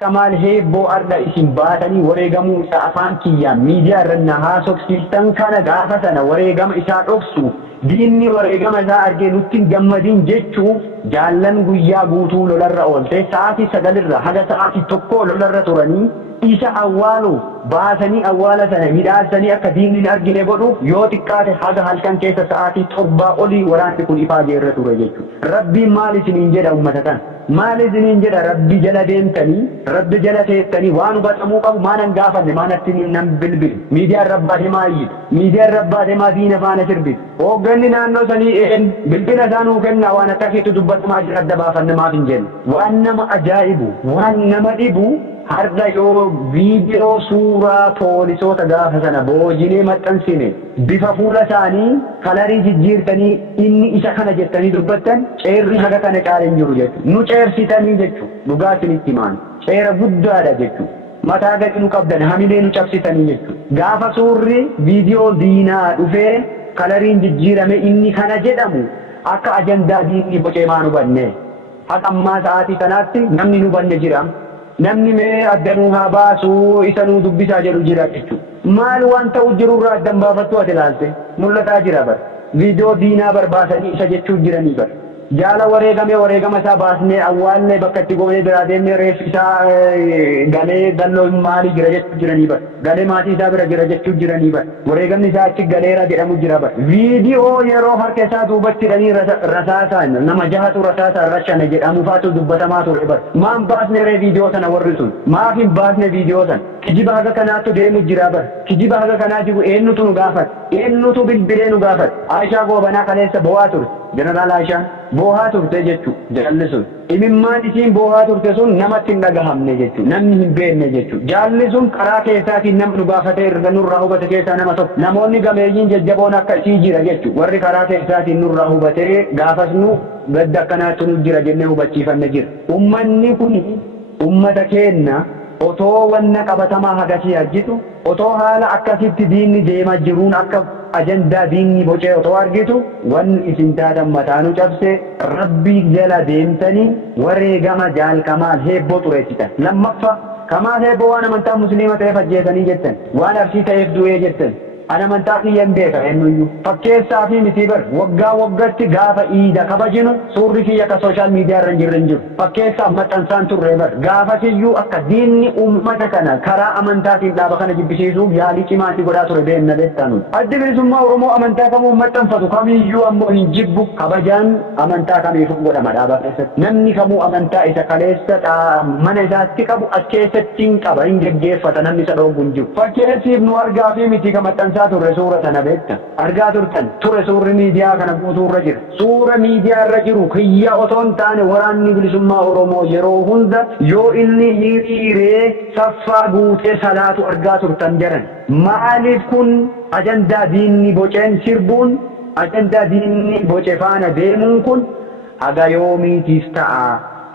Kamal Hebbo arda isin baatanii wareegamuu isa afaan kiyyaa miidiyaa irratti haasofsiistan kana gaafa sana wareegama isaa dhoksu diinni wareegama isaa argee nutti gammadin jechuuf jaallan guyyaa guutuu lolarra oolte sa'aatii 9 haga sa'aatii 1 lolarra turanii isa awwaalu baasanii awwaala sana midhaasanii akka diinni hin argine godhuuf yoo xiqqaate haga halkan keessa sa'aatii 7 olii waraanni kun ifaa geerra ture jechuudha. Rabbiin maal isiniin jedha ummata kana? Maal isiniin jedha rabbi jala deemtanii rabbi jala teessanii waan hubatamuu qabu maanan gaafanne maanatti nan bilbil miidiyaan rabbaate maayyi miidiyaan rabbaate maa diina faana sirbi hoogganni naannoo sanii bilbila isaa nuu kennaa waan akkasiitu dubbatamaa jira adda baafanne maaf hin jennu waan nama ajaa'ibu waan nama dhibu har'a yoo viidiyoo suuraa poolisoota gaafa sana boojinee maxxansine bifa fuula isaanii kalarii jijjiirtanii inni isa kana jettanii dubbattan ceerri haga kana caaleen jiru jechuudha. Nu ceersitanii jechuudha. Dhugaa isinitti himaan ceera guddaadha jechuudha. Mataa gadi nu qabdan hamilee nu cabsitanii jechuudha. Gaafa suurri viidiyoo diinaa dhufee kalariin jijjiirame inni kana jedhamu akka ajandaa diinni bocee maan hubanne. Haqa ammaa sa'aatii kanaatti namni nu hubanne jira. Namni mee addanuu haa baasuu isa nuu dubbisaa jedhu jira jechuudha. Maal waan ta'u jirurraa addan baafattu ati ilaalte mul'ataa jira bar. Viidiyoo diinaa barbaasanii isa jechuu jiranii bar. Jaala wareegama isaa baasnee awwaalnee bakka itti goonee biraa deemnee reeffi isaa galee dalloo maalii jira jechuu jiranii bar. Galee maatii isaa bira jira jechuu jiranii bar. Wareegamni isaa achi galeera jedhamu jira bar. Viidiyoo yeroo harka isaa duubatti hidhanii rasaasaan nama jahatu rasaasaan rachane jedhamu faatu dubbatamaa ture bar. Maan baasne ree viidiyoo sana warri sun? Maaf hin baasne viidiyoo sana? Kijiba haga kanaattu deemu jira bar. Kijiba haga kanaa jiru eenyutu nu gaafata? Eenyutu bilbilee nu gaafata? Aishaa Goobanaa kaleessa bo'aa turte. Jeneraal Aishaan boohaa turte jechuudha. Jaalli sun imimmaan isiin boohaa turte sun namatti hin dhagahamne jechuudha. Namni hin beekne jechuudha. Jaalli sun karaa keessaatiin nama nu gaafatee erga nurraa hubate keessaa nama tokko. Namoonni gameeyyiin jajjaboon akka isii jira jechuudha. Warri karaa keessaatiin nurraa hubatee gaafas nu gadda akkanaatti nu jira jennee hubachiifanne jira. Ummanni kun ummata keenya otoo wanna qabatamaa hagasii argitu otoo haala akkasitti diinni deemaa jiruun akka ajandaa diinni bocee otoo argitu wanni isin taatan mataanu cabse rabbii jala deemtanii wareegama Kamaal Hebboo xureessitan. Lammaffaa Kamaal Hebboo waan amantaa musliima ta'eef ajjeesanii jettan waan arsii ta'eef du'ee jettan ana amantaa kiyyan beeka eenyuyyuu fakkeessaa fi miti bar waggaa waggaatti gaafa iida kabajinu suurri kiyya akka sooshaal miidiyaa irra hin jirre hin jiru fakkeessaa maxxansaan turre bar gaafa kiyyuu akka diinni uummata kana karaa amantaatiin dhaaba kana jibbisiisuuf yaalii cimaatti godhaa ture beenna beektaanu. Addi bilisummaa Oromoo amantaa kamuu maxxanfatu kamiyyuu ammoo hin jibbu kabajaan amantaa kamiifuu godhama dhaaba keessatti namni kamuu amantaa isa kaleessa mana isaatti qabu as keessatti hin qaba hin geggeeffata namni isa dhoobu hin jiru. Fakkeessiif nu argaa fi miti kamaxxansaa turre suura sana beektan argaa turtan ture suurri miidiyaa kana guutuurra jira suura miidiyaa irra jiru kiyya otoo hin taane waraanni bilisummaa Oromoo yeroo hunda yoo inni hiriiree saffaa guutee salaatu argaa turtan jedhan maaliif kun ajandaa diinni boceen sirbuun ajandaa diinni boce faana deemuun kun haga yoomiitiif ta'a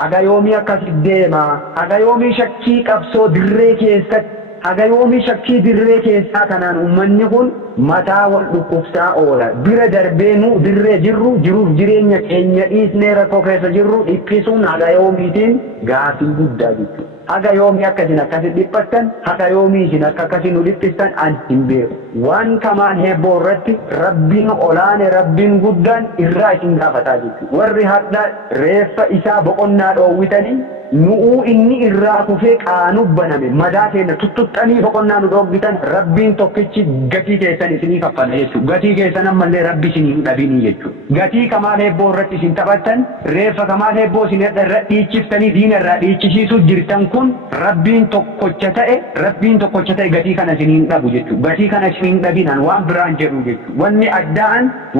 haga yoomii akkasitti deema haga yoomii shakkii qabsoo dirree keessatti haga yoomii shakkii dirree keessaa kanaan ummanni kun mataa wal dhukkubsaa oola bira darbeenu dirree jiruuf jireenya keenya dhiisnee rakkoo keessa jirru dhiphisuun haga yoomiitiin gaafii guddaa jechuudha. Haga yoomii akkasiin akkasi dhiphattan haga yoomii isin akkasiin nu dhiphistan an hin beeku. Waan Kamaal Hebboo irratti rabbiin olaane rabbiin guddaan irraa isin gaafataa jechuudha. Warri hadda reeffa isaa boqonnaa dhoowwitanii nu'uu inni irraa kufee qaanu baname madaa keenya tuttuxxanii boqonnaa nu dhoowwitan rabbiin tokkichi gatii keessan isinii kaffala jechuudha. Gatii keessan ammallee rabbi isinii hin dhabinii jechuudha. Gatii Kamaal Hebboo irratti isin taphattan reeffa Kamaal Hebboo isin irra dhiichiftanii diina irraa dhiichisiisuu jirtan kun rabbiin tokkocha ta'e gatii kana isinii hin dhabu jechuudha. Gatii kana isinii hin dhabinaan waan biraan jedhu jechuudha.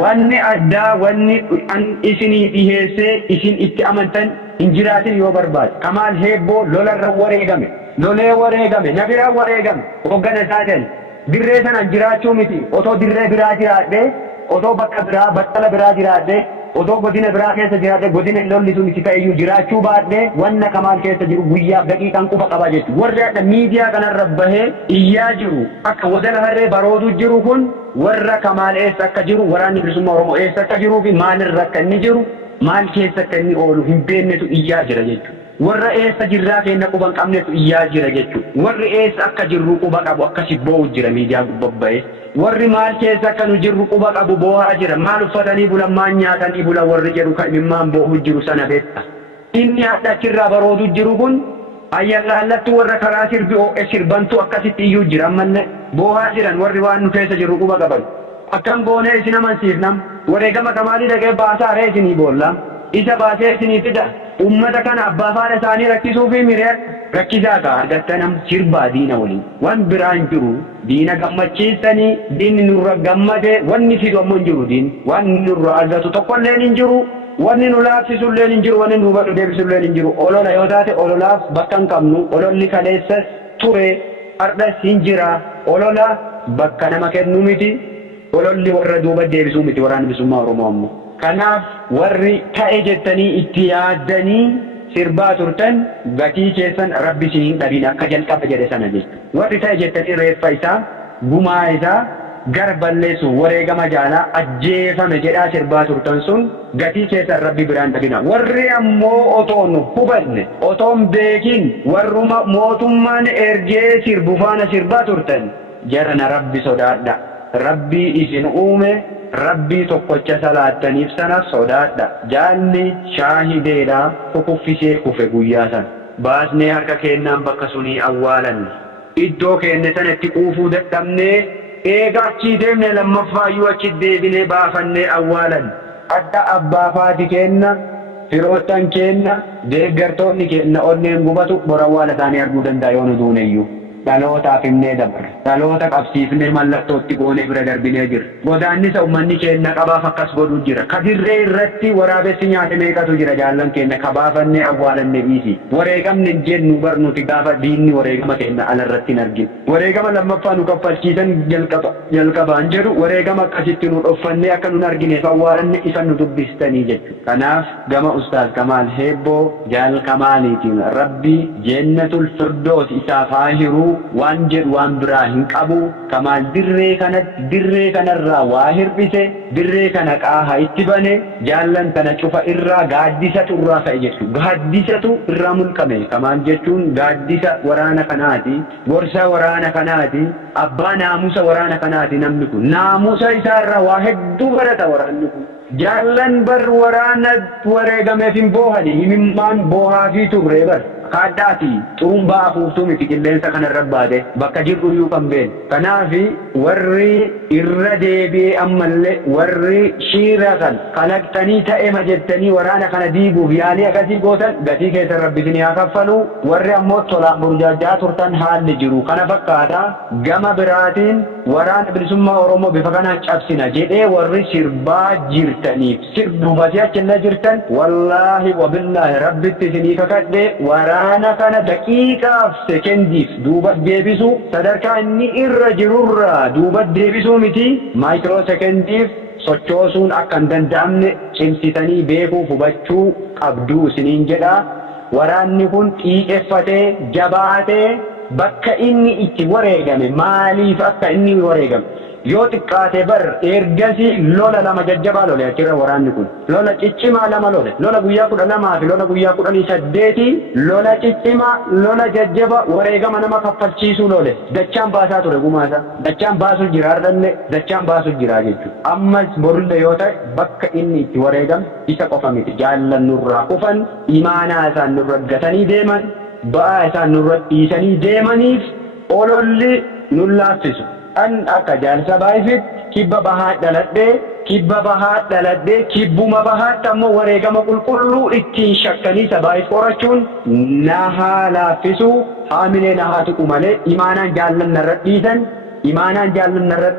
Wanni addaa wanni isinii dhiheessee isin itti amantan hin jiraatin yoo barbaade Kamaal Hebboo lolarra wareegame lolee wareegame na biraa wareegame hoggana isaatiin dirree sanaan jiraachuu miti otoo dirree biraa jiraadhee otoo bakka biraa battala biraa jiraadhee otoo godina biraa keessa jiraadhee godina lolli sun itti ta'eyyuu jiraachuu baadhee wanna Kamaal keessa jiru guyyaaf daqiiqaan quba qaba jechuudha. Warri adda miidiyaa kanarra bahee iyyaa jiru akka wadala harree baroodu jiru kun warra Kamaal eessa akka jiru waraanni bilisummaa Oromoo eessa akka jiruu fi maalirra akka inni jiru maal keessa akka inni oolu hin beeknetu iyyaa jira jechuudha. warra eessa jirraa keenya quban qabnetu iyyaa jira jechuudha. Warri eessa akka jirru quba qabu akkasi boo'u jira miidiyaa bobba'ee. Warri maal keessa akka nu jirru quba qabu boo'aa jira. Maal uffatanii bulan maal nyaatanii bulan warri jedhu kan imimmaan boo'u jiru sana beekta. Inni adda achirraa baroodu jiru kun ayyaallaallattu warra karaa sirbantu akkasitti iyyuu jira ammallee boo'aa jiran warri waan nu keessa jirru quba qaban. Akkam goonee isin amansiifnam wareegama kamaalii dhaqee baasaa ree isinii boolla isa baasee isinii fida ummata kana abbaa faana isaanii rakkisuu fi miree rakkisaa ka argattanam sirbaa diina waliin waan biraan jiru diina gammachiisanii diinni nurra gammade wanni fidu ammoo hin jiru diin waan nurra argatu tokkolleen hin jiru wanni nu laafsisulleen hin jiru wanni nu hubadhu deebisulleen hin jiru olola yoo taate ololaaf bakka hin qabnu ololli kaleessa ture ardhas hin jira olola bakka nama kennu miti ololli warra duuba deebisuu miti waraana bilisummaa Oromoo ammoo. Kanaaf warri ta'e jettanii itti yaaddanii sirbaa turtan gatii keessan rabbi isin hin dhabin akka jalqaba jedhe sana jechuudha. Warri ta'e jettanii reeffa isaa gumaa isaa gara balleessu wareegama jaalaa ajjeefame jedhaa sirbaa turtan sun gatii keessan rabbi biraan dhabina. Warri ammoo otoon hubanne otoon beekin warruma mootummaan ergee sirbu faana sirbaa turtan jarana rabbi sodaadha. Rabbii isin uume rabbii tokkocha salaattaniif sana sodaadha. Jaalli shaahideedha kukuffisee kufe guyyaa sana. Baasnee harka kennaan bakka sunii awwaalanne. Iddoo keenne sanatti quufuu dadhabnee eega achii deemne lammaffaayyu achi deebinee baafannee awwaalanne. Adda abbaa faati kenna firoottan kenna deeggartoonni kenna onneen gubatu bora awwaala isaanii arguu danda'a yoo nu duuneyyuu. Dhalootaaf himnee dabarre dhaloota qabsiifnee mallattootti goonee bira darbinee jira. Godaannisa uummanni keenya qabaaf akkas godhu jira. Kadirree irratti waraabessi nyaate meeqatu jira jaallan keenya kabaafannee awwaalannee dhiisi. Wareegamni hin jennu barnuti gaafa diinni wareegama keenya alarratti hin arginu. Wareegama lammaffaa nu kaffalchiisan jalqabaan jedhu wareegama akkasitti nu dhoffannee akka nun argineef awwaalanne isa nu dubbistanii jechuudha. Kanaaf gama Ustaaz Kamaal Heebboo jaal Kamaaliitiin rabbi Jannatul Firdoos isaaf haa hiruu waan jedhu waan biraa hin qabu. Kamaal dirree kanarraa waa hirbise dirree kana qaaha itti bane jaallan kana cufa irraa gaaddisatu irraa ka'e jechuudha. Gaaddisatu irraa mulqame. Kamaal jechuun gaaddisa waraana kanaati, gorsa waraana kanaati, abbaa naamusa waraana kanaati. Namni kun naamusa isaarraa waa hedduu barata waraanni kun. Jaallan bar waraana wareegameef hin boohani himimmaan boohaa fi turree bar kaaddaati xurumbaa afuuftuu miti qilleensa kanarra baate bakka jirru iyyuu kan beenu. Kanaafi warri irra deebi'ee ammallee warri shiira kan kalaqxanii ta'ema jettanii waraana kana diiguuf yaalii akkasii gootan gatii keessan rabbi isin haa kaffalu. Warri ammoo tolaan burjaajaa turtan haalli jiru kana fakkaata. Gama biraatiin waraana bilisummaa Oromoo bifa kanaan cabsina jedhee warri sirbaa jirtaniif sirbuufasii achillee jirtan wallaahi wabillaahi rabbitti isinii kakadhe waraana kana daqiiqaaf sekendiif duuba deebisu sadarkaa inni irra jirurra duuba deebisuu miti maayikiroo sekendiif sochoosuun akka hin danda'amne cimsitanii beekuu hubachuu qabduu isiniin jedha. Waraanni kun xiiqeffatee jabaatee bakka inni itti wareegame maaliif akka inni wareegame yoo xiqqaate bar ergasii lola lama jajjabaa lole achirra waraanni kun lola ciccimaa lama lole lola guyyaa 12 fi lola guyyaa 18 lola ciccimaa lola jajjaba wareegama nama kaffalchiisuu lole dachaan baasaa ture gumaasa dachaan baasuu jira ardhanne dachaan baasuu jira jechuudha. Ammas borulle yoo ta'e bakka inni itti wareegame isa qofa miti jaallan nurraa kufan imaanaa isaan nurra gatanii deeman ba'aa isaan nurra dhiisanii deemaniif ololli nun laaffisu. An akka jaalsa baay'ifit kibba bahaa dhaladhee kibbuma bahaatti ammoo wareegama qulqulluu ittiin shakkanii sabaayif qorachuun na haa laaffisu haamilee na haa tuqu malee imaanaan jaallan narra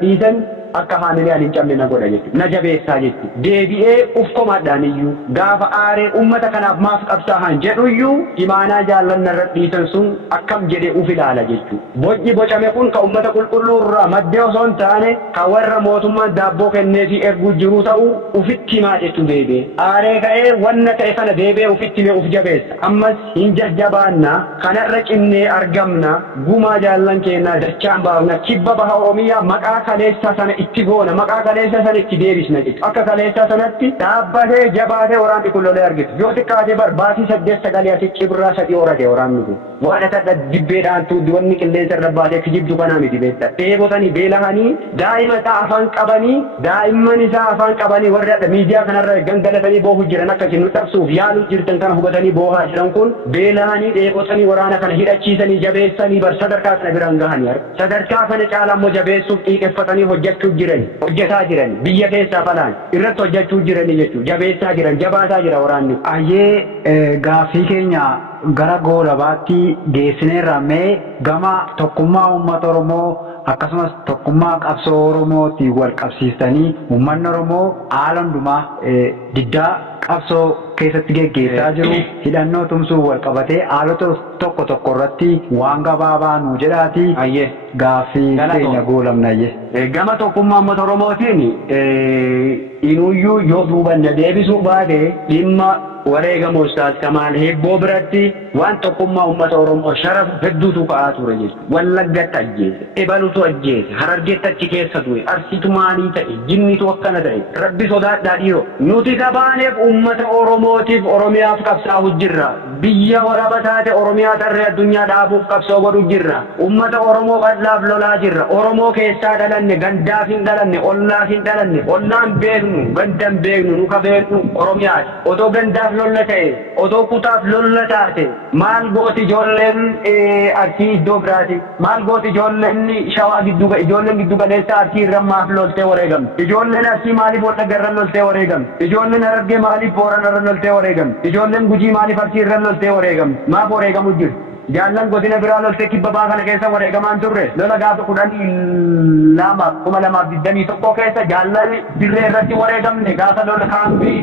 dhiisan akka haamilee ani hin cabne na godha jechuudha. Na jabeessaa jechuudha. Deebi'ee uf komaadhaan iyyuu gaafa aaree uummata kanaaf maaf qabsaahan jedhu iyyuu imaanaa jaallan narra dhiisan sun akkam jedhee uf ilaala jechuudha. Bocni bocame kun ka uummata qulqulluu irraa maddee osoo hin taane ka warra mootummaan daabboo kenneefii erguu jiru ta'uu ufitti himaa jechuudha deebi'ee. Aaree ka'ee wanna ta'e kana deebi'ee ufitti himee uf jabeessa. Ammas hin jajjabaanna kanarra cimnee argamna gumaa jaallan keenyaa dachaan baafna kibba baha Oromiyaa maqaa kaleessaa sana itti goona maqaa kaleessa sana itti deebisna jechuudha. Akka kaleessa sanatti dhaabbatee jabaatee waraanni kun lolee argitu. Yoo xiqqaatee baasii 8-9 asii cibraa 3 horate waraanni kun. Waan akka dibbeedhaan tuuddi wanni qilleensa irra baatee kijibdu kanaa miti beektaa. Dheebotanii beelahanii daa'ima isaa afaan qabanii daa'imman isaa afaan qabanii warri miidiyaa kanarra gangalatanii boohu jiran akkasii nu dhabsuuf yaaluu jirtan kana hubatanii boohaa jiran kun beelahanii dheebotanii waraana kana hidhachiisanii jabeessanii bar sadarkaa kana biraan gahanii sadarkaa kana caalaa immoo jabeessuuf xiiqeffatanii hojjetaa jiran biyya keessaa falaan irratti hojjechuu jiranii jechuudha. Jabeessaa jiran jabaataa jira waraanni. Ayyee gaaffii keenya gara goolabaatti geessineerra mee gama tokkummaa uummata Oromoo akkasumas tokkummaa qabsoo Oromootti wal qabsiistanii uummanni Oromoo haala hundumaa diddaa qabsoo keessatti geggeessaa jiru hidhannoo tumsuu wal qabatee haalota tokko tokko irratti waan gabaabaa nuu jedhaati. Ayyee gaaffii keenya goolabna. Gama tokkummaa uummata Oromootiin inuyyuu yoo duubanna deebisuu baate dhimma wareegama Ustaaz Kamaal Heebboo biratti waan tokkummaa uummata Oromoo sharafu hedduutu ka'aa ture jechuudha. Wallaggatti ajjeese, Ebalutu ajjeese, Harargeetti achi keessa ture, Arsiitu maalii ta'e, Jinnitu akkana ta'e, Rabbi sodaadhaa dhiiroo. Nuti kabaaneef uummata Oromootiif Oromiyaaf qabsaa'u jirra. Biyya waraba taate Oromiyaa tarree addunyaa dhaabuuf qabsoo godhu jirra. Uummata Oromoo bal'aaf lolaa jirra. Oromoo keessaa dhalanne, gandaaf hin dhalanne, ollaaf hin dhalanne, ollaan beeknu, gandan beeknu, nuka beeknu Oromiyaati. Otoo gandaaf lolla ta'e, otoo kutaaf lolla taate, maal gooti ijoolleen Arsii iddoo biraati? Maal gooti ijoolleen Shawaa ijoolleen giddu galeessa Arsii irra maaf loltee wareegamte? Ijoolleen Arsii maaliif Wallagga irra loltee wareegamte? Ijoolleen Harargee maaliif Boorana irra loltee wareegamte? Ijoolleen Gujii maaliif Arsii irra loltee wareegamte? Maaf wareegamu jiru? Jaallan godina biraa loltee kibba baa kana keessa wareegamaan turre lola gaafa 2021 keessa jaallan dirree irratti wareegamne gaafa lola kaambii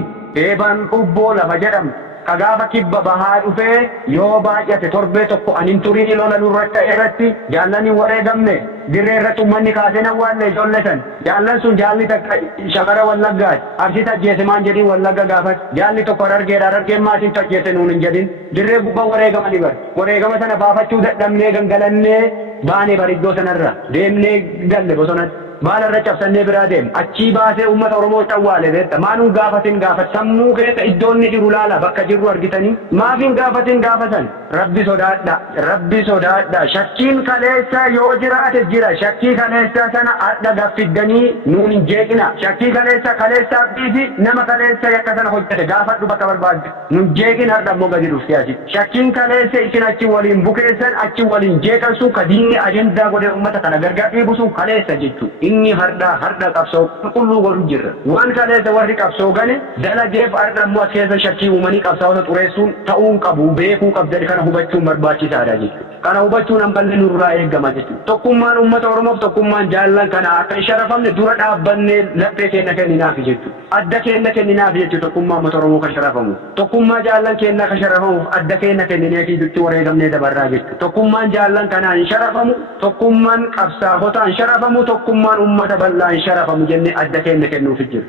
eeban ubboo lafa jedhamte. Kagaafa kibba bahaa dhufee yoo baay'ate torbee tokko anin turii lola nurratti irratti jaallan hin wareegamne dirree irratti uummanni kaaseen awwaalle ijoollesan jaallan sun jaalli takka shagara Wallaggaati Arsiitti ajjeese maan jedhin Wallagga gaafate jaalli tokko Harargeen maatiin ajjeese nuun hin jedhin dirree gubbaa wareegamanii bar wareegama sana baafachuu dadhabnee gangalannee baanee bar iddoo sanarra deemnee galle bosonatti. Maal irra cabsannee biraa deemu achii baasee uummata Oromoo awwaale beekta maanuun gaafatin gaafat sammuu keessa iddoonni jiru laala bakka jirru argitanii maafin gaafatin gaafatan rabbi sodaadha shakkiin kaleessa yoo jiraate jira shakkii kaleessa sana adda gaffiddanii nuun hin jeeqina shakkii kaleessaaf dhiisi nama kaleessa yakka sana hojjete gaafadhu bakka barbaadde nun jeeqin har'a immoo gadi dhufte asi shakkiin kaleessa isin achi waliin bukeessan achi waliin jeeqansu ka diinni ajendaa godhee uummata kana gargar dhiibusu kaleessa jechuudha. Inni harda qabsoo qulqulluu godhu jirra. Waan kaleessa warri qabsoo gane dalageef har'a immoo as keessa shakkii uumanii qabsaa'ota xureessuun ta'uun qabu beekuu qabdani kana hubachuun barbaachisaadha jechuudha. Kana hubachuun hamballee nurraa eegama jechuudha. Tokkummaan uummata Oromoof tokkummaan jaallan kana akka hin sharafamne dura dhaabbannee laphee keenya kenninaaf jechuudha. Adda keenya kenninaaf jechuudha tokkummaa uummata Oromoo kan sharafamu. Tokkummaa jaallan keenya kan sharafamuuf adda keenya kenninee fi itti wareegamnee dabarraa jechuudha. Tokkummaan jaallan kanaan hin sharafamu, tokkummaan qabsaa'otaan sharafamu, tokkummaan uummata bal'aan sharafamu jennee adda keenya kennuuf jira.